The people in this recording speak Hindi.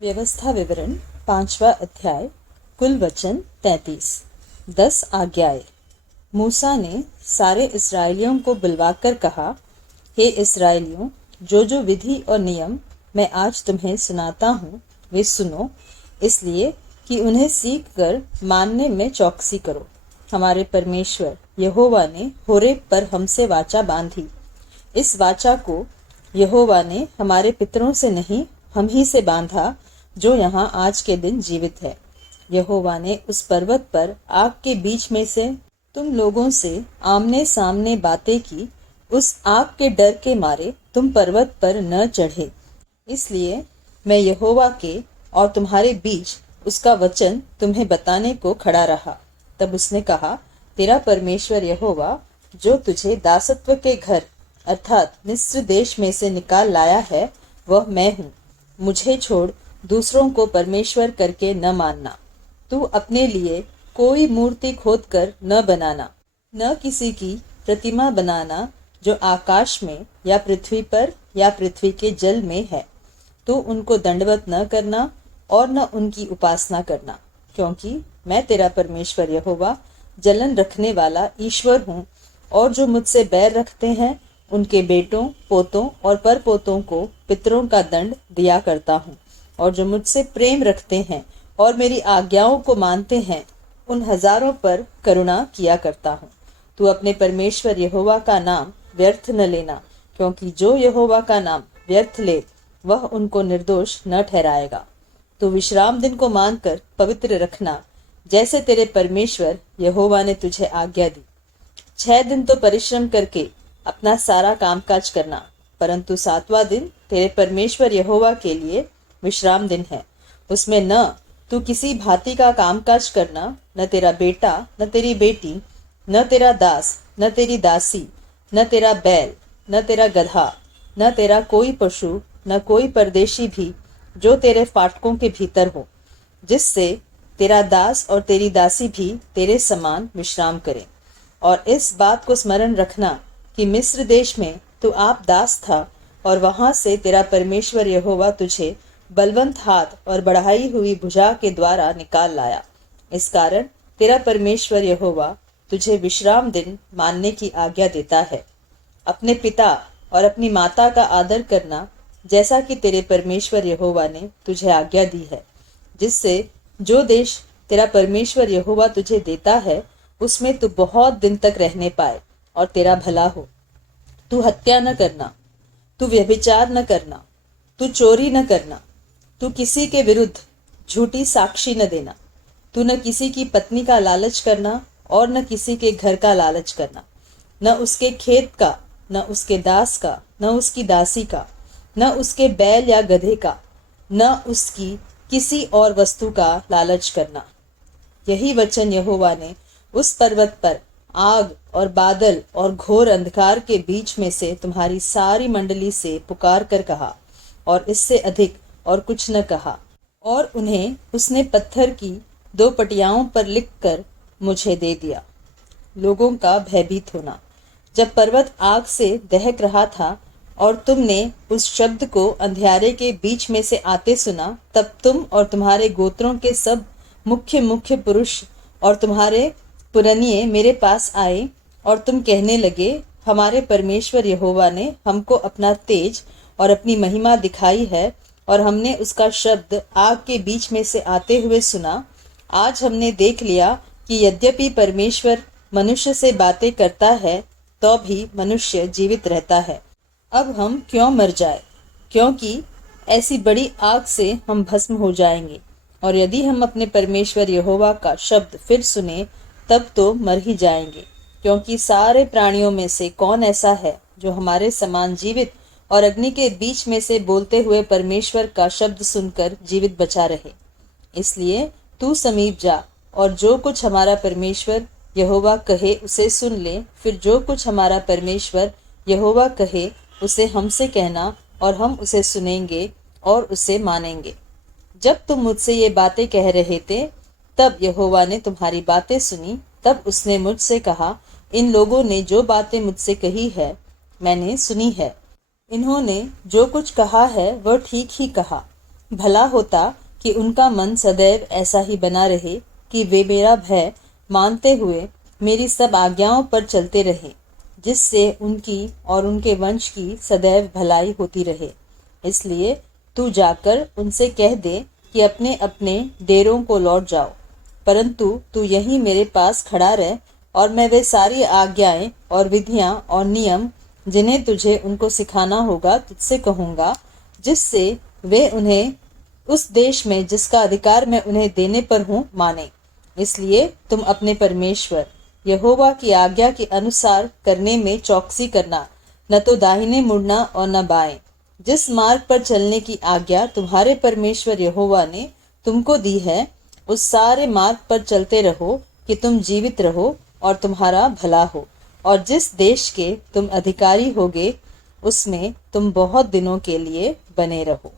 व्यवस्था विवरण 5वां अध्याय। कुल वचन 33। 10 आज्ञाएं। मूसा ने सारे इस्राएलियों को बुलवाकर कहा, हे इस्राएलियों, जो जो विधि और नियम मैं आज तुम्हें सुनाता हूँ वे सुनो, इसलिए कि उन्हें सीख कर मानने में चौकसी करो। हमारे परमेश्वर यहोवा ने होरेब पर हमसे वाचा बांधी। इस वाचा को यहोवा ने हमारे पितरों से नहीं, हम ही से बांधा, जो यहाँ आज के दिन जीवित है। यहोवा ने उस पर्वत पर आग के बीच में से तुम लोगों से आमने सामने बातें की। उस आग के डर के मारे तुम पर्वत पर न चढ़े। इसलिए मैं यहोवा के और तुम्हारे बीच उसका वचन तुम्हें बताने को खड़ा रहा। तब उसने कहा, तेरा परमेश्वर यहोवा जो तुझे दासत्व के घर अर्थात मिस्र देश में से निकाल लाया है, वह मैं हूँ। मुझे छोड़ दूसरों को परमेश्वर करके न मानना। तू अपने लिए कोई मूर्ति खोद कर न बनाना, न किसी की प्रतिमा बनाना जो आकाश में या पृथ्वी पर या पृथ्वी के जल में है। तू उनको दंडवत न करना और न उनकी उपासना करना, क्योंकि मैं तेरा परमेश्वर यहोवा जलन रखने वाला ईश्वर हूँ। और जो मुझसे बैर रखते हैं उनके बेटों, पोतों और परपोतों को पितरों का दंड दिया करता हूँ। और जो मुझसे प्रेम रखते हैं और मेरी आज्ञाओं को मानते हैं, उन हजारों पर करुणा किया करता हूँ। तू अपने परमेश्वर यहोवा का नाम व्यर्थ न लेना, क्योंकि जो यहोवा का नाम व्यर्थ ले वह उनको निर्दोष न ठहराएगा। तू विश्राम दिन को मानकर पवित्र रखना, जैसे तेरे परमेश्वर यहोवा ने तुझे आज्ञा दी। 6 दिन तो परिश्रम करके अपना सारा कामकाज करना, परंतु 7वां दिन तेरे परमेश्वर यहोवा के लिए विश्राम दिन है। उसमें न तू किसी भांति का कामकाज करना, न तेरा बेटा, न तेरी बेटी, न तेरा दास, न तेरी दासी, न तेरा बैल, न तेरा गधा, न तेरा कोई पशु, न कोई परदेशी भी जो तेरे फाटकों के भीतर हो, जिससे तेरा दास और तेरी दासी भी तेरे समान विश्राम करें। और इस बात को स्मरण रखना कि मिस्र देश में तू आप दास था, और वहां से तेरा परमेश्वर यहोवा तुझे बलवंत हाथ और बढ़ाई हुई भुजा के द्वारा निकाल लाया। इस कारण तेरा परमेश्वर यहोवा तुझे विश्राम दिन मानने की आज्ञा देता है। अपने पिता और अपनी माता का आदर करना, जैसा कि तेरे परमेश्वर यहोवा ने तुझे आज्ञा दी है, जिससे जो देश तेरा परमेश्वर यहोवा तुझे देता है उसमें तू बहुत दिन तक रहने पाए और तेरा भला हो। तू हत्या न करना, तू व्यभिचार न करना, तू चोरी न करना, तू किसी के विरुद्ध झूठी साक्षी न देना, तू न किसी की पत्नी का लालच करना और न किसी के घर का लालच करना, न उसके खेत का, न उसके दास का, न उसकी दासी का, न उसके बैल या गधे का, न उसकी किसी और वस्तु का लालच करना। यही वचन यहोवा ने उस पर्वत पर आग और बादल और घोर अंधकार के बीच में से तुम्हारी सारी मंडली से पुकार कर कहा, और इससे अधिक और कुछ न कहा। और उन्हें उसने पत्थर की 2 पटियाओं पर लिखकर मुझे दे दिया। लोगों का भयभीत होना। जब पर्वत आग से दहक रहा था और तुमने उस शब्द को अंधियारे के बीच में से आते सुना, तब तुम और तुम्हारे गोत्रों के सब मुख्य मुख्य पुरुष और तुम्हारे पुरनिये मेरे पास आए, और तुम कहने लगे, हमारे परमेश्वर यहोवा ने हमको अपना तेज और अपनी महिमा दिखाई है, और हमने उसका शब्द आग के बीच में से आते हुए सुना। आज हमने देख लिया कि यद्यपि परमेश्वर मनुष्य से बातें करता है, तो भी मनुष्य जीवित रहता है। अब हम क्यों मर जाए, क्योंकि ऐसी बड़ी आग से हम भस्म हो जाएंगे। और यदि हम अपने परमेश्वर यहोवा का शब्द फिर सुने, तब तो मर ही जाएंगे, क्योंकि सारे प्राणियों में से कौन ऐसा है जो हमारे समान जीवित और अग्नि के बीच में से बोलते हुए परमेश्वर का शब्द सुनकर जीवित बचा रहे। इसलिए तू समीप जा और जो कुछ हमारा परमेश्वर यहोवा कहे उसे सुन ले। फिर जो कुछ हमारा परमेश्वर यहोवा कहे उसे हमसे कहना, और हम उसे सुनेंगे और उसे मानेंगे। जब तुम मुझसे ये बातें कह रहे थे, तब यहोवा ने तुम्हारी बातें सुनी। तब उसने मुझसे कहा, इन लोगों ने जो बातें मुझसे कही है मैंने सुनी है। इन्होंने जो कुछ कहा है वह ठीक ही कहा। भला होता कि उनका मन सदैव ऐसा ही बना रहे कि वे मेरा भय मानते हुए मेरी सब आज्ञाओं पर चलते रहें, जिससे उनकी और उनके वंश की सदैव भलाई होती रहे। इसलिए तू जाकर उनसे कह दे कि अपने अपने डेरों को लौट जाओ, परंतु तू यहीं मेरे पास खड़ा रह, और मैं वे सारी आज्ञाएं और विधियां और नियम जिन्हें तुझे उनको सिखाना होगा तुझसे कहूँगा, जिससे वे उन्हें उस देश में जिसका अधिकार मैं उन्हें देने पर हूँ माने। इसलिए तुम अपने परमेश्वर यहोवा की आज्ञा के अनुसार करने में चौकसी करना, न तो दाहिने मुड़ना और न बाएं। जिस मार्ग पर चलने की आज्ञा तुम्हारे परमेश्वर यहोवा ने तुमको दी है, उस सारे मार्ग पर चलते रहो कि तुम जीवित रहो और तुम्हारा भला हो, और जिस देश के तुम अधिकारी होगे उसमें तुम बहुत दिनों के लिए बने रहो।